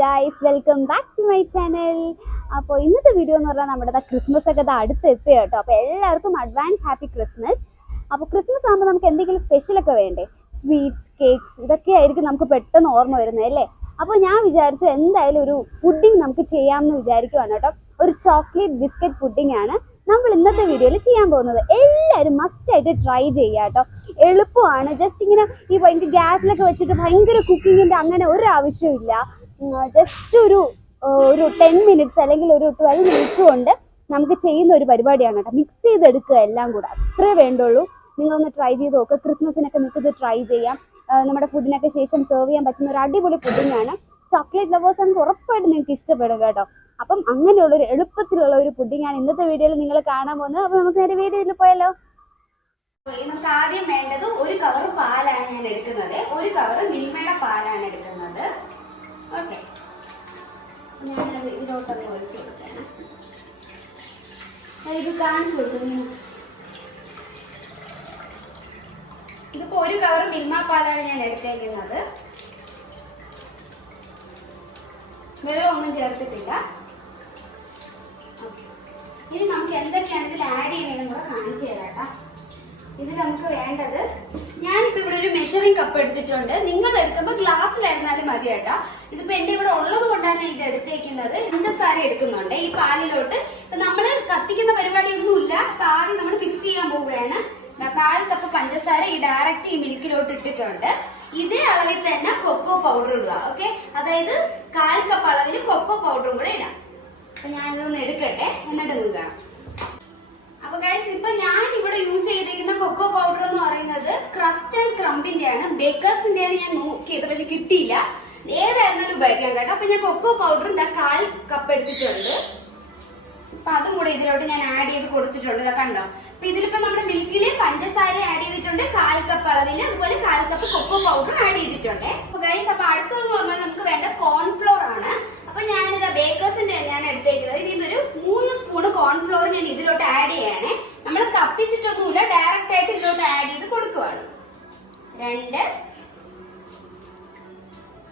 guys, welcome back to my channel. അപ്പോൾ ഇന്നത്തെ video എന്ന് പറഞ്ഞാൽ നമ്മുടെ ക്രിസ്മസ് ഒക്കെ അടുത്തെത്തി കേട്ടോ. അപ്പോൾ എല്ലാവർക്കും അഡ്വാൻസ് ഹാപ്പി ക്രിസ്മസ്. അപ്പോൾ ക്രിസ്മസ് ആകുമ്പോൾ നമുക്ക് എന്തെങ്കിലും സ്പെഷ്യൽ ഒക്കെ വേണ്ടേ? സ്വീറ്റ്സ്, കേക്ക്സ് ഇതൊക്കെ ആയിരിക്കും നമുക്ക് പെട്ടെന്ന് ഓർമ്മ വരുന്നത് അല്ലേ? അപ്പോൾ ഞാൻ വിചാരിച്ചു എന്തായാലും ഒരു പുഡിംഗ് നമുക്ക് ചെയ്യാമെന്ന് വിചാരിക്കുവാണ് കേട്ടോ. ഒരു ചോക്ലേറ്റ് ബിസ്ക്കറ്റ് പുഡിംഗ് ആണ് നമ്മൾ ഇന്നത്തെ വീഡിയോയിൽ ചെയ്യാൻ പോകുന്നത്. എല്ലാവരും മസ്റ്റ് ആയിട്ട് ട്രൈ ചെയ്യുക കേട്ടോ. എളുപ്പമാണ്. ജസ്റ്റ് ഇങ്ങനെ ഈ ഭയങ്കര ഗ്യാസിലൊക്കെ വെച്ചിട്ട് ഭയങ്കര കുക്കിങ്ങിൻ്റെ അങ്ങനെ ഒരു ആവശ്യമില്ല. ജസ്റ്റ് ഒരു 10 മിനിറ്റ്സ് അല്ലെങ്കിൽ ഒരു 12 മിനിറ്റ്സ് കൊണ്ട് നമുക്ക് ചെയ്യുന്ന ഒരു പരിപാടിയാണ് കേട്ടോ. മിക്സ് ചെയ്തെടുക്കുക എല്ലാം കൂടെ, അത്രേ വേണ്ടുള്ളൂ. നിങ്ങളൊന്ന് ട്രൈ ചെയ്ത് നോക്കുക. ക്രിസ്മസിനൊക്കെ നിങ്ങൾക്ക് ഇത് ട്രൈ ചെയ്യാം. നമ്മുടെ ഫുഡിനൊക്കെ ശേഷം സെർവ് ചെയ്യാൻ പറ്റുന്ന ഒരു അടിപൊളി പുഡിംഗ് ആണ്. ചോക്ലേറ്റ് ലവേഴ്സ് ആണ് ഉറപ്പായിട്ട് നിങ്ങൾക്ക് ഇഷ്ടപ്പെടുക കേട്ടോ. അപ്പം അങ്ങനെയുള്ളൊരു എളുപ്പത്തിലുള്ള ഒരു പുഡിംഗ് ആണ് ഇന്നത്തെ വീഡിയോയിൽ നിങ്ങൾ കാണാൻ പോകുന്നത്. അപ്പോൾ നമുക്ക് നേരെ വീഡിയോയിൽ പോയാലോ. നമുക്ക് ആദ്യം വേണ്ടത് ഒരു കവർ പാലാണ് ഞാൻ എടുക്കുന്നത്. ഒരു കവർ മിൽമയുടെ പാലാണ് എടുക്കുന്നത്. ഓക്കെ, ഞാനത് ഇതിലോട്ടൊന്ന് ഒഴിച്ചു കൊടുക്കുകയാണ്. ഇത് കാണിച്ചു കൊടുക്കുന്നു. ഇതിപ്പോ ഒരു കവർ മിൽമ പാലാണ് ഞാൻ എടുത്തേക്കുന്നത്. വെള്ളമൊന്നും ചേർത്തിട്ടില്ല. ഇനി നമുക്ക് എന്തൊക്കെയാണ് ഇതിൽ ആഡ് ചെയ്യണമെന്ന് കൂടെ കാണിച്ചു തരാം. ഇത് നമുക്ക് വേണ്ടത്, ഞാനിപ്പോ ഇവിടെ ഒരു മെഷറിംഗ് കപ്പ് എടുത്തിട്ടുണ്ട്. നിങ്ങൾ എടുക്കുമ്പോൾ ഗ്ലാസ്സിലായിരുന്നാലും മതി കേട്ടോ. ഇതിപ്പോ എന്റെ ഇവിടെ ഉള്ളത് കൊണ്ടാണ് ഇത് എടുത്തേക്കുന്നത്. പഞ്ചസാര എടുക്കുന്നുണ്ട് ഈ പാലിലോട്ട്. ഇപ്പൊ നമ്മള് കത്തിക്കുന്ന പരിപാടിയൊന്നുമില്ല. അപ്പൊ ആദ്യം നമ്മൾ മിക്സ് ചെയ്യാൻ പോവുകയാണ്. 1/4 കപ്പ് പഞ്ചസാര ഈ ഡയറക്റ്റ് ഈ മിൽക്കിലോട്ട് ഇട്ടിട്ടുണ്ട്. ഇതേ അളവിൽ തന്നെ കൊക്കോ പൗഡർ ഇടുക. ഓക്കെ, അതായത് 1/4 കപ്പ് അളവിൽ കൊക്കോ പൗഡറും കൂടെ ഇടാം. അപ്പൊ ഞാനിതൊന്ന് എടുക്കട്ടെ, എന്നിട്ട് നോക്കാം. അപ്പൊ ഗൈസ്, ഇപ്പൊ ഞാൻ ഇവിടെ യൂസ് ചെയ്തിരിക്കുന്ന കൊക്കോ പൗഡർ എന്ന് പറയുന്നത് ക്രസ്റ്റ് ആൻഡ് ക്രംബിന്റെ ആണ്. ബേക്കേഴ്സിന്റെ ആണ് ഞാൻ നോക്കിയത്, പക്ഷെ കിട്ടിയില്ല. ഏതായിരുന്നാലും ഉപയോഗിക്കാം കേട്ടോ. അപ്പൊ ഞാൻ കൊക്കോ പൗഡർ 1/4 കപ്പ് എടുത്തിട്ടുണ്ട്. അപ്പൊ അതും കൂടെ ഇതിലോട്ട് ഞാൻ ആഡ് ചെയ്ത് കൊടുത്തിട്ടുണ്ട്. ഇതാ കണ്ടോ. അപ്പൊ ഇതിലിപ്പോ നമ്മുടെ മിൽക്കില് പഞ്ചസാര ആഡ് ചെയ്തിട്ടുണ്ട് 1/4 കപ്പ് അളവില്. അതുപോലെ 1/4 കപ്പ് കൊക്കോ പൗഡർ ആഡ് ചെയ്തിട്ടുണ്ട്. അപ്പൊ ഗൈസ്, അപ്പൊ അടുത്തത് പറഞ്ഞാൽ നമുക്ക് വേണ്ട കോൺഫ്ലോർ ആണ്. അപ്പൊ ഞാനിത് ബേക്കേഴ്സിന്റെ തന്നെയാണ് എടുത്തേക്കുന്നത്. ഇതിന്നൊരു 3 സ്പൂൺ കോൺഫ്ലോർ ഞാൻ ഇതിലോട്ട് ആഡ് ചെയ്യണേ. നമ്മൾ കത്തിച്ചിട്ടൊന്നുമില്ല, ഡയറക്റ്റ് ആയിട്ട് ഇതിലോട്ട് ആഡ് ചെയ്ത് കൊടുക്കുവാണ്. 2,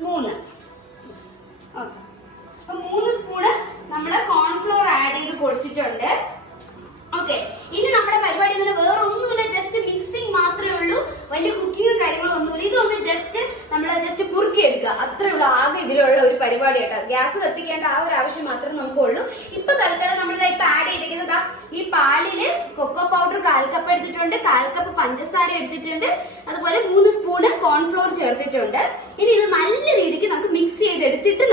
3. ഓക്കെ, അപ്പൊ 3 സ്പൂണ് നമ്മുടെ കോൺഫ്ലോർ ആഡ് ചെയ്ത് കൊടുത്തിട്ടുണ്ട്. ഓക്കെ, ഇനി നമ്മുടെ പരിപാടി വേറെ ഒന്നുമില്ല, ജസ്റ്റ് മിക്സിംഗ് മാത്രമേ ഉള്ളൂ. വലിയ കുക്കിംഗ് കാര്യങ്ങളും ഒന്നുമില്ല. ഇതൊന്ന് ജസ്റ്റ് കുറുക്കി എടുക്കുക, അത്രേ ഉള്ളൂ. ആകെ ഇതിലുള്ള ഒരു പരിപാടി കേട്ടോ. ഗ്യാസ് കത്തിക്കേണ്ട ആ ഒരു ആവശ്യം മാത്രമേ നമുക്കുള്ളൂ. ഇപ്പൊ തൽക്കാലം നമ്മളിതാ ഇപ്പൊ ആഡ് ചെയ്തിരിക്കുന്നത് ഈ പാലില് കൊക്കോ പൗഡർ 1/4 കപ്പ് എടുത്തിട്ടുണ്ട്, 1/4 കപ്പ് പഞ്ചസാര എടുത്തിട്ടുണ്ട്, അതുപോലെ 3 സ്പൂണ് കോൺഫ്ലോർ ചേർത്തിട്ടുണ്ട്. ഇനി ഇത് നല്ല രീതിക്ക് നമുക്ക് മിക്സ് ചെയ്തെടുത്തിട്ട്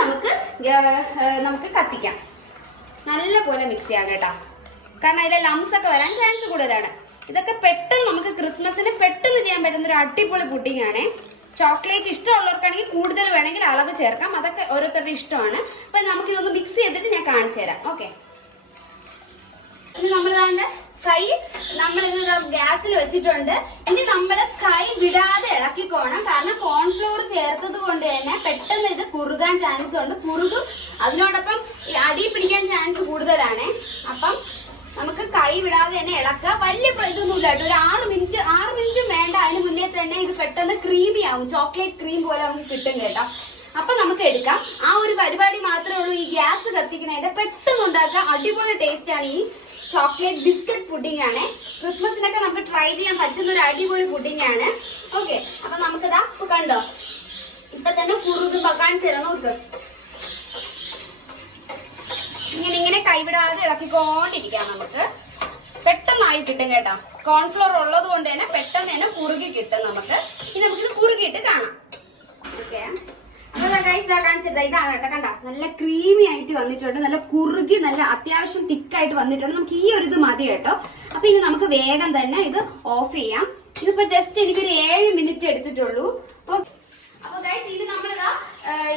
നമുക്ക് കത്തിക്കാം. നല്ല പോലെ മിക്സ് ചെയ്യാം കേട്ടോ, കാരണം അതിലെ ലംസ് ഒക്കെ വരാൻ ചാൻസ് കൂടുതലാണ്. ഇതൊക്കെ പെട്ടെന്ന് നമുക്ക് ക്രിസ്മസിന് പെട്ടെന്ന് ചെയ്യാൻ പറ്റുന്ന ഒരു അടിപൊളി പുഡിംഗ് ആണ്. ചോക്ലേറ്റ് ഇഷ്ടമുള്ളവർക്കാണെങ്കിൽ കൂടുതൽ വേണമെങ്കിൽ അളവ് ചേർക്കാം, അതൊക്കെ ഓരോരുത്തരുടെ ഇഷ്ടമാണ്. അപ്പൊ നമുക്ക് ഇതൊന്ന് മിക്സ് ചെയ്തിട്ട് ഞാൻ കാണിച്ചു തരാം. ഓക്കെ, ഇനി നമ്മളിതാണ്ട് നമ്മളിത് ഗ്യാസിൽ വെച്ചിട്ടുണ്ട്. ഇനി നമ്മൾ കൈ വിടാതെ ഇളക്കിക്കോണം, കാരണം കോൺഫ്ലോർ ചേർത്തത് കൊണ്ട് തന്നെ പെട്ടെന്ന് ഇത് കുറുകാൻ ചാൻസ് ഉണ്ട്. കുറുകും, അതിനോടൊപ്പം അടി പിടിക്കാൻ ചാൻസ് കൂടുതലാണ്. അപ്പം നമുക്ക് കൈ വിടാതെ തന്നെ ഇളക്കുക. വലിയ ഇതൊന്നുമില്ല കേട്ടോ. ഒരു 6 മിനിറ്റ് വേണ്ട. അതിന് മുന്നേ തന്നെ ഇത് പെട്ടെന്ന് ക്രീമി ആവും, ചോക്ലേറ്റ് ക്രീം പോലെ നമുക്ക് കിട്ടും കേട്ടോ. അപ്പൊ നമുക്ക് എടുക്കാം. ആ ഒരു പരിപാടി മാത്രമേ ഉള്ളൂ. ഈ ഗ്യാസ് കത്തിക്കുന്നതിന്റെ പെട്ടെന്ന് ഉണ്ടാക്കാം. അടിപൊളി ടേസ്റ്റ് ആണ് ഈ ചോക്ലേറ്റ് ബിസ്ക്കറ്റ് പുഡിംഗ് ആണ്. ക്രിസ്മസിനൊക്കെ നമുക്ക് ട്രൈ ചെയ്യാൻ പറ്റുന്ന ഒരു അടിപൊളി പുഡിംഗ് ആണ്. ഓക്കെ, അപ്പൊ നമുക്കിതാ ഇപ്പൊ കണ്ടോ, ഇപ്പൊ തന്നെ കുറുകും. പക്കാൻ ചേരാൻ നോക്ക്. ഇങ്ങനെ കൈവിടാതെ ഇളക്കിക്കൊണ്ടിരിക്കാം. നമുക്ക് പെട്ടെന്നായി കിട്ടും കേട്ടോ. കോൺഫ്ലോർ ഉള്ളത് കൊണ്ട് തന്നെ പെട്ടെന്ന് തന്നെ കുറുകി കിട്ടും നമുക്ക്. ഇനി നമുക്കിത് കുറുകിയിട്ട് കാണാം. ഓക്കെ, അപ്പൊ കാണിച്ചിട്ട് ഇതാണ് കേട്ടോ. കണ്ട, നല്ല ക്രീമി ആയിട്ട് വന്നിട്ടുണ്ട്. നല്ല കുറുകി, നല്ല അത്യാവശ്യം തിക്കായിട്ട് വന്നിട്ടുണ്ട്. നമുക്ക് ഈ ഒരു ഇത് മതി കേട്ടോ. അപ്പൊ ഇനി നമുക്ക് വേഗം തന്നെ ഇത് ഓഫ് ചെയ്യാം. ഇതിപ്പോ ജസ്റ്റ് എനിക്കൊരു 7 മിനിറ്റ് എടുത്തിട്ടുള്ളൂ. അപ്പൊ ഗൈസ്, ഇത് നമ്മളിതാ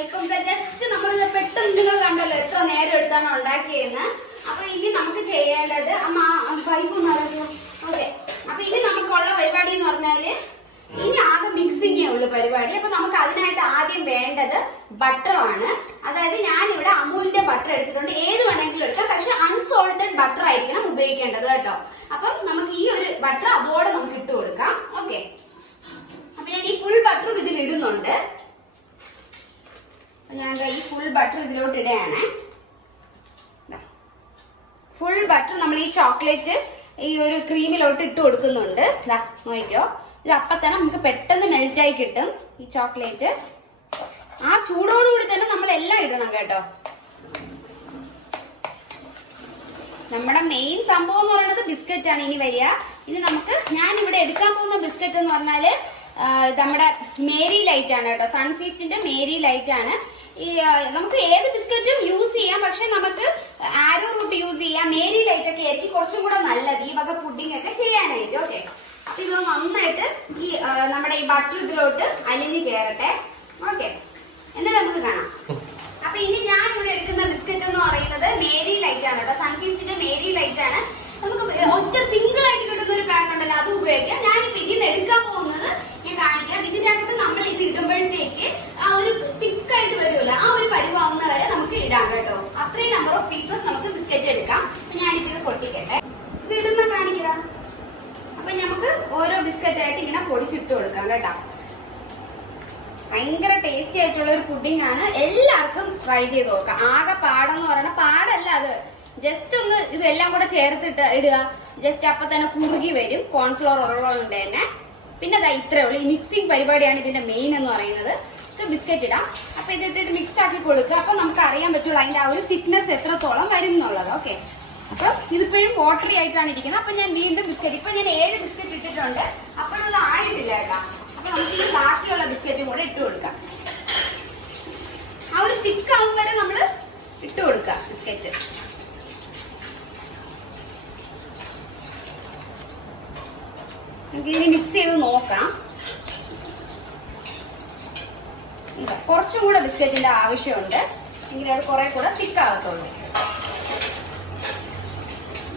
ഇപ്പം ജസ്റ്റ് നമ്മളിത് പെട്ടെന്ന് നിങ്ങൾ കണ്ടല്ലോ എത്ര നേരം എടുത്താണ് ഉണ്ടാക്കിയെന്ന്. അപ്പൊ ഇനി നമുക്ക് ചെയ്യേണ്ടത് പൈപ്പ് ഒന്ന് അറിയോ. ഓക്കെ, അപ്പൊ ഇനി നമുക്കുള്ള പരിപാടി എന്ന് പറഞ്ഞാല് ഇനി ആകെ മിക്സിങ്ങേ ഉള്ളു പരിപാടി. അപ്പൊ നമുക്ക് അതിനായിട്ട് ആദ്യം വേണ്ടത് ബട്ടറാണ്. അതായത് ഞാനിവിടെ അമൂലിന്റെ ബട്ടർ എടുത്തിട്ടുണ്ട്. ഏത് വേണമെങ്കിലും എടുക്കാം, പക്ഷെ അൺസോൾട്ടഡ് ബട്ടർ ആയിരിക്കണം ഉപയോഗിക്കേണ്ടത് കേട്ടോ. അപ്പം നമുക്ക് ഈ ഒരു ബട്ടർ അതോടെ നമുക്ക് ഇട്ട് കൊടുക്കാം. ഓക്കെ, അപ്പൊ ഞാൻ ഈ ഫുൾ ബട്ടറും ഇതിൽ ഇടുന്നുണ്ട്. ഞാൻ ഈ ഫുൾ ബട്ടർ ഇതിലോട്ട് ഇടുകയാണ്. ഫുൾ ബട്ടർ നമ്മൾ ഈ ചോക്ലേറ്റ് ഈ ഒരു ക്രീമിലോട്ട് ഇട്ട് കൊടുക്കുന്നുണ്ട്. ഇതാ നോക്കിക്കോ, ഇത് അപ്പം തന്നെ നമുക്ക് പെട്ടെന്ന് മെൽറ്റായി കിട്ടും ഈ ചോക്ലേറ്റ്. ആ ചൂടോടുകൂടി തന്നെ നമ്മൾ എല്ലാം ഇടണം കേട്ടോ. നമ്മുടെ മെയിൻ സംഭവം എന്ന് പറയുന്നത് ബിസ്ക്കറ്റ് ആണ് ഇനി വരിക. ഇനി നമുക്ക് ഞാൻ ഇവിടെ എടുക്കാൻ പോകുന്ന ബിസ്ക്കറ്റ് എന്ന് പറഞ്ഞാല് നമ്മുടെ മേരി ലൈറ്റ് ആണ് കേട്ടോ. സൺഫീസ്റ്റിന്റെ മേരി ലൈറ്റ് ആണ്. ഈ നമുക്ക് ഏത് ബിസ്ക്കറ്റും യൂസ് ചെയ്യാം, പക്ഷെ നമുക്ക് ആരോ റൂട്ട് യൂസ് ചെയ്യാം. മേരി ലൈറ്റ് ഒക്കെ ആയിരിക്കും കുറച്ചും കൂടെ നല്ലത് ഈ വക പുഡിംഗ് ഒക്കെ ചെയ്യാനായിട്ട്. ഓക്കെ, അപ്പൊ ഇത് നന്നായിട്ട് ഈ നമ്മുടെ ഈ ബട്ടർ ഇതിലോട്ട് അലിഞ്ഞ് കയറട്ടെ. ഓക്കെ, എന്നിട്ട് നമുക്ക് കാണാം. അപ്പൊ ഇനി ഞാൻ ഇവിടെ എടുക്കുന്ന ബിസ്ക്കറ്റ് എന്ന് പറയുന്നത് മേരി ലൈറ്റ് ആണ് കേട്ടോ. സൺഫീസ്റ്റിന്റെ മേരി ലൈറ്റ് ആണ്. നമുക്ക് ഒറ്റ സിംഗിൾ ആയിട്ട് കിട്ടുന്ന ഒരു പാക്ക് ഉണ്ടല്ലോ, അത് ഉപയോഗിക്കാം. ഞാനിപ്പോ ഇതിന്ന് എടുക്കാൻ പോകുന്നത് ഞാൻ കാണിക്കാം. ഇതിന്റെ അകത്ത് നമ്മൾ ഇത് ഇടുമ്പോഴത്തേക്ക് ആ ഒരു തിക്കായിട്ട് വരുമല്ലോ, ആ ഒരു പരിവാവുന്ന വരെ നമുക്ക് ഇടാം കേട്ടോ. അത്രയും നമ്പർ ഓഫ് പീസസ് നമുക്ക് ബിസ്ക്കറ്റ് എടുക്കാം. ഞാനിപ്പോ ഇത് പൊട്ടിക്കട്ടെ. ഇത് ഇടുന്ന കാണിക്കടാ. അപ്പൊ നമുക്ക് ഓരോ ബിസ്ക്കറ്റ് ആയിട്ട് ഇങ്ങനെ പൊടിച്ചിട്ട് കൊടുക്കാം കേട്ടോ. ഭയങ്കര ടേസ്റ്റി ആയിട്ടുള്ള ഒരു പുഡിംഗ് ആണ്. എല്ലാവർക്കും ട്രൈ ചെയ്ത് നോക്കാം. ആകെ പാടെന്ന് പറയണ പാടല്ല, അത് ജസ്റ്റ് ഒന്ന് ഇതെല്ലാം കൂടെ ചേർത്തിട്ട് ഇടുക. ജസ്റ്റ് അപ്പൊ തന്നെ കുറുകി വരും, കോൺഫ്ലോർ ഉള്ളതുകൊണ്ട് തന്നെ. പിന്നെ അതാ ഇത്രേ ഉള്ളൂ. ഈ മിക്സിംഗ് പരിപാടിയാണ് ഇതിന്റെ മെയിൻ എന്ന് പറയുന്നത്. ഇത് ബിസ്ക്കറ്റ് ഇടാം. അപ്പൊ ഇതിട്ടിട്ട് മിക്സ് ആക്കി കൊടുക്കുക. അപ്പൊ നമുക്ക് അറിയാൻ പറ്റുള്ളൂ അതിന്റെ ആ ഒരു തിക്നെസ് എത്രത്തോളം വരും എന്നുള്ളത്. ഓക്കെ, അപ്പൊ ഇതിപ്പോഴും വാട്ടറി ആയിട്ടാണ് ഇരിക്കുന്നത്. അപ്പൊ ഞാൻ വീണ്ടും ബിസ്ക്കറ്റ്, ഇപ്പൊ ഞാൻ 7 ബിസ്ക്കറ്റ് ഇട്ടിട്ടുണ്ട്. അപ്പോഴത് ആയിട്ടില്ല കേട്ടോ. അപ്പൊ നമുക്ക് ഈ ബാക്കിയുള്ള ബിസ്ക്കറ്റും കൂടെ ഇട്ട് കൊടുക്കാം. ആ ഒരു തിക്കാവും വരെ നമ്മള് ഇട്ട് കൊടുക്കാം ബിസ്ക്കറ്റ്. നമുക്ക് ഇനി മിക്സ് ചെയ്ത് നോക്കാം. കുറച്ചും കൂടെ ബിസ്ക്കറ്റിന്റെ ആവശ്യമുണ്ട്, എങ്കിൽ അത് കുറെ കൂടെ തിക്കാകത്തുള്ളൂ.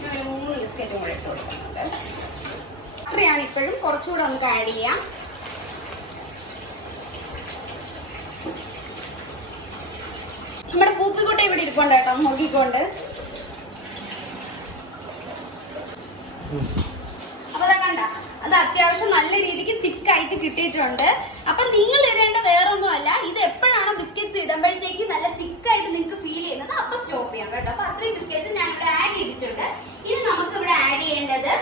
3 ബിസ്ക്കറ്റും കൂടെ ഇട്ട് കൊടുക്കുന്നുണ്ട്. അത്രയാണ്. ഇപ്പോഴും കുറച്ചുകൂടെ നമുക്ക് ആഡ് ചെയ്യാം. നമ്മുടെ പൂപ്പിക്കുട്ട ഇവിടെ ഇരിപ്പുണ്ട് കേട്ടോ, നോക്കിക്കൊണ്ട്. അപ്പൊ അതാ കണ്ട, അത് അത്യാവശ്യം നല്ല രീതിക്ക് തിക്കായിട്ട് കിട്ടിയിട്ടുണ്ട്. അപ്പൊ നിങ്ങൾ ഇടേണ്ട വേറൊന്നുമല്ല, ഇത് എപ്പോഴാണോ ബിസ്ക്കറ്റ്സ് ഇടുമ്പോഴത്തേക്ക് നല്ല തിക്കായിട്ട് നിങ്ങൾക്ക് ഫീൽ ചെയ്യുന്നത് അപ്പൊ സ്റ്റോപ്പ് ചെയ്യാം കേട്ടോ. അപ്പൊ അത്രയും ബിസ്ക്കറ്റ്സ് ഞാൻ ഇവിടെ ആഡ് ചെയ്തിട്ടുണ്ട്. ഇനി നമുക്ക് ഇവിടെ ആഡ് ചെയ്യേണ്ടത്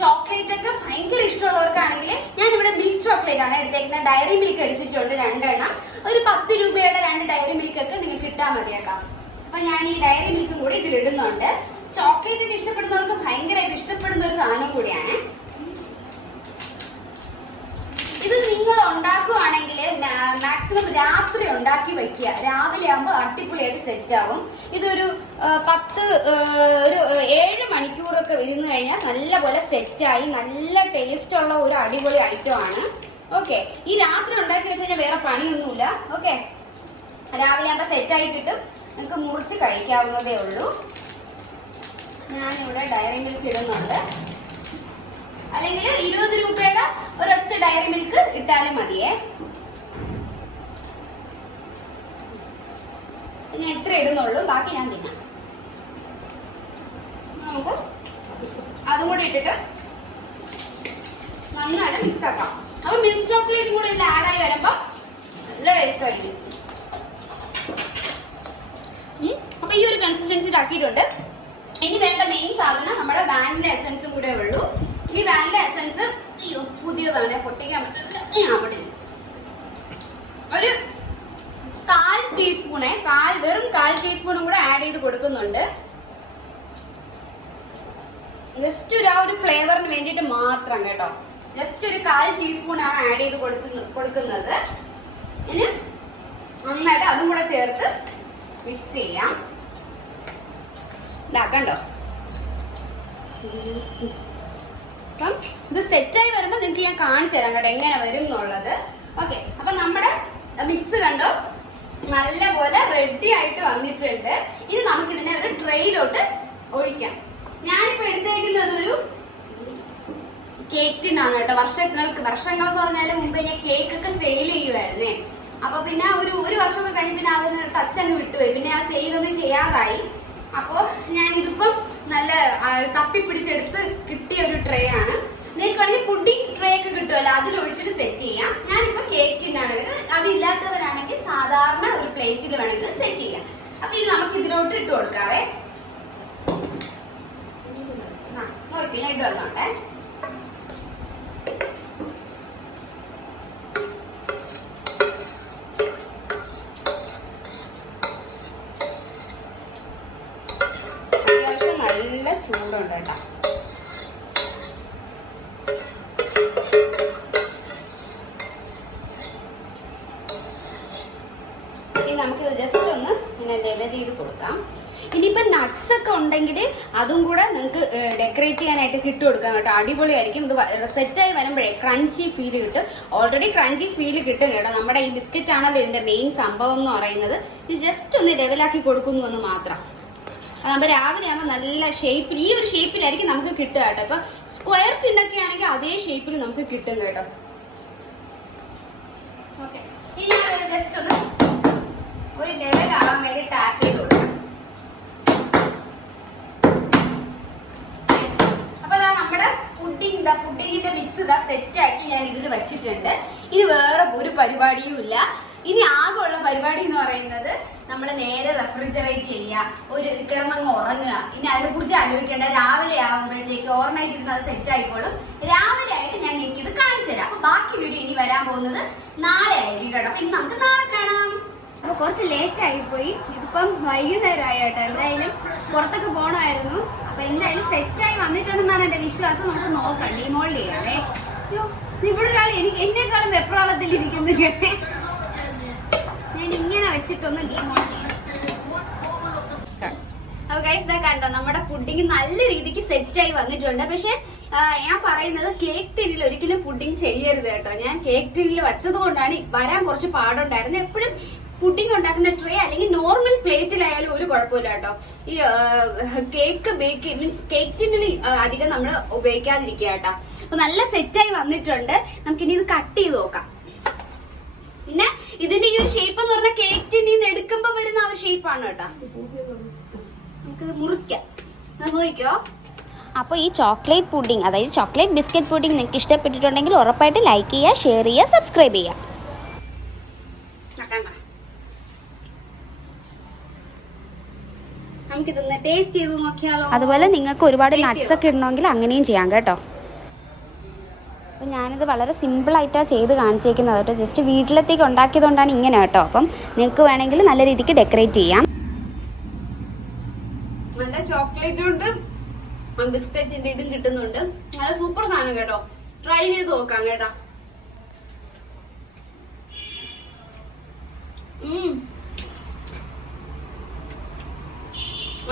ചോക്ലേറ്റ് ഒക്കെ ഭയങ്കര ഇഷ്ടമുള്ളവർക്കാണെങ്കിൽ ഞാൻ ഇവിടെ മിൽക്ക് ചോക്ലേറ്റ് ആണ് എടുത്തേക്കുന്നത്. ഡയറി മിൽക്ക് എടുത്തിട്ടുണ്ട് 2 എണ്ണം. ഒരു 10 രൂപയുടെ 2 ഡയറി മിൽക്ക് ഒക്കെ നിങ്ങൾക്ക് കിട്ടാൻ മതിയാക്കാം. അപ്പൊ ഞാൻ ഈ ഡയറി മിൽക്കും കൂടി ഇതിൽ ഇടുന്നുണ്ട്. ചോക്ലേറ്റ് ഒക്കെ ഇഷ്ടപ്പെടുന്നവർക്ക് ഭയങ്കരമായിട്ട് ഇഷ്ടപ്പെടുന്ന ഒരു സാധനം കൂടിയാണ് ഇത്. നിങ്ങൾ ഉണ്ടാക്കുവാണെങ്കിൽ മാക്സിമം രാത്രി ഉണ്ടാക്കി വെക്കുക. രാവിലെ ആകുമ്പോൾ അടിപൊളിയായിട്ട് സെറ്റ് ആവും. ഇതൊരു 7 മണിക്കൂറൊക്കെ ഇരുന്ന് കഴിഞ്ഞാൽ നല്ലപോലെ സെറ്റായി നല്ല ടേസ്റ്റ് ഉള്ള ഒരു അടിപൊളി ഐറ്റം ആണ്. ഓക്കെ, ഈ രാത്രി ഉണ്ടാക്കി വെച്ച് കഴിഞ്ഞാൽ വേറെ പണിയൊന്നുമില്ല. ഓക്കെ, രാവിലെ ആകുമ്പോൾ സെറ്റായി കിട്ടും. നിങ്ങൾക്ക് മുറിച്ച് കഴിക്കാവുന്നതേ ഉള്ളൂ. ഞാനിവിടെ ഡയറി മിൽക്ക് ഇടുന്നുണ്ട്. അല്ലെങ്കിൽ 20 രൂപയുടെ ഒരൊറ്റ ഡയറി മിൽക്ക് ഇട്ടാലും മതിയേ. ഞാൻ എത്ര ഇടുന്നുള്ളൂ, ബാക്കി ഞാൻ തിന്നാം. നമുക്ക് അതും കൂടി ഇട്ടിട്ട് നന്നായിട്ട് മിക്സ് ആക്കാം. അപ്പൊ മിൽക്ക് ചോക്ലേറ്റും കൂടി ഇതിൽ ആഡ് ആയി വരുമ്പോ നല്ല ടേസ്റ്റ് ആയിരിക്കും. അപ്പൊ ഈ ഒരു കൺസിസ്റ്റൻസി ആക്കിയിട്ടുണ്ട്. ഇനി വേണ്ട മെയിൻ സാധനം നമ്മുടെ വാനില എസൻസും കൂടെ ഉള്ളൂ. ഈ വാനില എസൻസ് പുതിയതാണ്, പൊട്ടിക്കാൻ പറ്റില്ല. ഒരു 1/4 ടീസ്പൂണേ, വെറും 1/4 ടീസ്പൂണും കൂടെ ആഡ് ചെയ്ത് കൊടുക്കുന്നുണ്ട്. ജസ്റ്റ് ഒരു ഫ്ലേവറിന് വേണ്ടിയിട്ട് മാത്രം കേട്ടോ. ജസ്റ്റ് ഒരു 1/4 ടീസ്പൂൺ ആണ് ആഡ് ചെയ്ത് കൊടുക്കുന്നത്. ഇനി നന്നായിട്ട് അതും കൂടെ ചേർത്ത് മിക്സ് ചെയ്യാം. ഇതാക്കണ്ടോ. അപ്പം ഇത് സെറ്റായി വരുമ്പോ നിങ്ങൾക്ക് ഞാൻ കാണിച്ചു തരാം കേട്ടോ എങ്ങനെ വരും എന്നുള്ളത്. ഓക്കെ, അപ്പൊ നമ്മുടെ മിക്സ് കണ്ടോ നല്ലപോലെ റെഡി ആയിട്ട് വന്നിട്ടുണ്ട്. ഇനി നമുക്ക് ഇതിനെ ഒരു ട്രെയിലോട്ട് ഒഴിക്കാം. ഞാനിപ്പോ എടുത്തേക്കുന്നത് ഒരു കേക്ക് ടിന്നാണ് കേട്ടോ. വർഷങ്ങളെന്ന് പറഞ്ഞാല് മുമ്പേ ഞാൻ കേക്ക് ഒക്കെ സെയിൽ ചെയ്യുമായിരുന്നേ. അപ്പൊ പിന്നെ ഒരു വർഷമൊക്കെ കഴിഞ്ഞ് പിന്നെ അതിന് ടച്ച് അങ്ങ് വിട്ടുപോയി. പിന്നെ ആ സെയിലൊന്നും ചെയ്യാതായി. അപ്പോ ഞാനിതിപ്പം നല്ല തപ്പിപ്പിടിച്ചെടുത്ത് കിട്ടിയ ഒരു ട്രേ ആണ്. നിങ്ങൾക്ക് പുഡിംഗ് ട്രേ ഒക്കെ കിട്ടുമല്ലോ, അതിലൊഴിച്ചിട്ട് സെറ്റ് ചെയ്യാം. ഞാനിപ്പോ കേക്ക് ടിന്നാണ് എടുക്കുന്നത്. അതില്ലാത്തവരാണെങ്കിൽ സാധാരണ ഒരു പ്ലേറ്റിൽ വേണമെങ്കിൽ സെറ്റ് ചെയ്യാം. അപ്പൊ ഇനി നമുക്ക് ഇതിലോട്ട് ഇട്ട് കൊടുക്കാവേ. നോക്കി ഞാൻ ഇട്ട് വന്നോട്ടെ. അത്യാവശ്യം നല്ല ചൂടുണ്ട് കേട്ടോ. നമുക്കിത് ജസ്റ്റ് ഒന്ന് ഇങ്ങനെ ലെവൽ ചെയ്ത് കൊടുക്കാം. ഇനിയിപ്പം നട്ട്സ് ഒക്കെ ഉണ്ടെങ്കിൽ അതും കൂടെ നിങ്ങൾക്ക് ഡെക്കറേറ്റ് ചെയ്യാനായിട്ട് കിട്ടു കൊടുക്കാം കേട്ടോ. അടിപൊളിയായിരിക്കും. ഇത് സെറ്റായി വരുമ്പോഴേ ക്രഞ്ചി ഫീൽ കിട്ടും. ഓൾറെഡി ക്രഞ്ചി ഫീൽ കിട്ടും കേട്ടോ. നമ്മുടെ ഈ ബിസ്ക്കറ്റ് ആണല്ലോ ഇതിന്റെ മെയിൻ സംഭവം എന്ന് പറയുന്നത്. ഇത് ജസ്റ്റ് ഒന്ന് ലെവലാക്കി കൊടുക്കുന്നു എന്ന് മാത്രം. അതാകുമ്പോൾ രാവിലെ ആകുമ്പോൾ നല്ല ഷേപ്പിൽ, ഈ ഒരു ഷേപ്പിലായിരിക്കും നമുക്ക് കിട്ടുക കേട്ടോ. ഇപ്പൊ സ്ക്വയർ ടിന്നൊക്കെ ആണെങ്കിൽ അതേ ഷേപ്പിൽ നമുക്ക് കിട്ടും കേട്ടോ. ഓക്കെ, ഇനി ഞാൻ ജസ്റ്റ് ഒന്ന് ഒരു ലെവലാകാൻ വേണ്ടി ടാപ്പ് ചെയ്ത് കൊടുക്കാം. അപ്പൊ അതാ നമ്മുടെ പുഡിങ്ങിന്റെ മിക്സ് ഇതാ സെറ്റ് ആക്കി ഞാൻ ഇതിൽ വെച്ചിട്ടുണ്ട്. ഇനി വേറെ ഒരു പരിപാടിയും ഇല്ല. ഇനി ആകെയുള്ള പരിപാടി എന്ന് പറയുന്നത് നമ്മൾ നേരെ റെഫ്രിജറേറ്റ് ചെയ്യുക, ഒരു കിടന്നങ്ങ് ഉറങ്ങുക. ഇനി അതിനെ കുറിച്ച് ആലോചിക്കേണ്ട. രാവിലെ ആകുമ്പോഴത്തേക്ക് ഓവർനൈറ്റ് ഇരുന്ന് അത് സെറ്റ് ആയിക്കോളും. രാവിലെ ആയിട്ട് ഞാൻ എനിക്ക് ഇത് കാണിച്ചു തരാം. അപ്പൊ ബാക്കി വീഡിയോ ഇനി വരാൻ പോകുന്നത് നാളെ ആയിരിക്കും കേട്ടോ. അപ്പൊ ഇനി നമുക്ക് നാളെ കാണാം. അപ്പൊ കുറച്ച് ലേറ്റ് ആയിപ്പോയി. ഇതിപ്പം വൈകുന്നേരമായി കേട്ടോ. എന്തായാലും പുറത്തൊക്കെ പോകണമായിരുന്നു. അപ്പൊ എന്തായാലും സെറ്റായി വന്നിട്ടുണ്ടെന്നാണ് എന്റെ വിശ്വാസം. നമുക്ക് നോക്കാം, ഡിമോൾഡ് ചെയ്യാതെ. അയ്യോ, ഇവിടെ ഒരാൾ എന്നെക്കാളും വെപ്രാളത്തിൽ ഇരിക്കുന്നു കേട്ടെ. ഞാൻ ഇങ്ങനെ വെച്ചിട്ടൊന്ന് ഡിമോൾഡ് ചെയ്യാം. അപ്പൊ ഗൈസ് ഇതാ കണ്ടോ, നമ്മുടെ പുഡിങ് നല്ല രീതിക്ക് സെറ്റായി വന്നിട്ടുണ്ട്. പക്ഷെ ഞാൻ പറയുന്നത് കേക്ക് ടിന്നിൽ ഒരിക്കലും പുഡിങ് ചെയ്യരുത് കേട്ടോ. ഞാൻ കേക്ക് ടിന്നിൽ വെച്ചത് കൊണ്ടാണ് വരാൻ കുറച്ച് പാടുണ്ടായിരുന്നു. എപ്പോഴും പുഡിങ് ഉണ്ടാക്കുന്ന ട്രേ അല്ലെങ്കിൽ നോർമൽ പ്ലേറ്റിലായാലും ഒരു കുഴപ്പമില്ല കേട്ടോ. ഈ കേക്ക് ബേക്ക് മീൻസ് കേക്ക് ടിന്നിൽ അധികം നമ്മൾ ഉപയോഗിക്കാതിരിക്കുക കേട്ടോ. അപ്പൊ നല്ല സെറ്റായി വന്നിട്ടുണ്ട്. നമുക്കിനി ഇത് കട്ട് ചെയ്ത് നോക്കാം. പിന്നെ ഇതിന്റെ ഈ ഒരു ഷേപ്പ് എന്ന് പറഞ്ഞാൽ കേക്ക് ടിന്നിൽ നിന്ന് എടുക്കുമ്പോ വരുന്ന ആ ഒരു ഷേപ്പാണ് കേട്ടോ. നമുക്ക് മുറിക്കാം, നോക്കിക്കോ. അപ്പോൾ ഈ ചോക്ലേറ്റ് പുഡിംഗ്, അതായത് ചോക്ലേറ്റ് ബിസ്ക്കറ്റ് പുഡിംഗ് നിങ്ങൾക്ക് ഇഷ്ടപ്പെട്ടിട്ടുണ്ടെങ്കിൽ ഉറപ്പായിട്ട് ലൈക്ക് ചെയ്യുക, ഷെയർ ചെയ്യുക, സബ്സ്ക്രൈബ് ചെയ്യുക. നമുക്കിതൊന്ന് ടേസ്റ്റ് ചെയ്ത് നോക്കിയാലോ? അതുപോലെ നിങ്ങൾക്ക് ഒരുപാട് നട്ട്സ് ഒക്കെ ഇടണമെങ്കിൽ അങ്ങനെയും ചെയ്യാം കേട്ടോ. അപ്പോൾ ഞാനിത് വളരെ സിമ്പിളായിട്ടാണ് ചെയ്ത് കാണിച്ചേക്കുന്നത് കേട്ടോ. ജസ്റ്റ് വീട്ടിലത്തേക്ക് ഉണ്ടാക്കിയതുകൊണ്ടാണ് ഇങ്ങനെ കേട്ടോ. അപ്പം നിങ്ങൾക്ക് വേണമെങ്കിൽ നല്ല രീതിക്ക് ഡെക്കറേറ്റ് ചെയ്യാം. നല്ല ചോക്ലേറ്റ് ഉണ്ട്, ബിസ്ക്കറ്റിന്റെ ഇതും കിട്ടുന്നുണ്ട്. നല്ല സൂപ്പർ സാധനം കേട്ടോ. ട്രൈ ചെയ്ത് നോക്കാം കേട്ടോ.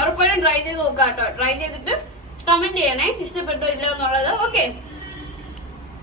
ഉറപ്പായിട്ടും ട്രൈ ചെയ്ത് നോക്കാം കേട്ടോ. ട്രൈ ചെയ്തിട്ട് കമന്റ് ചെയ്യണേ, ഇഷ്ടപ്പെട്ടോ ഇല്ല എന്നുള്ളത്. ഓക്കെ.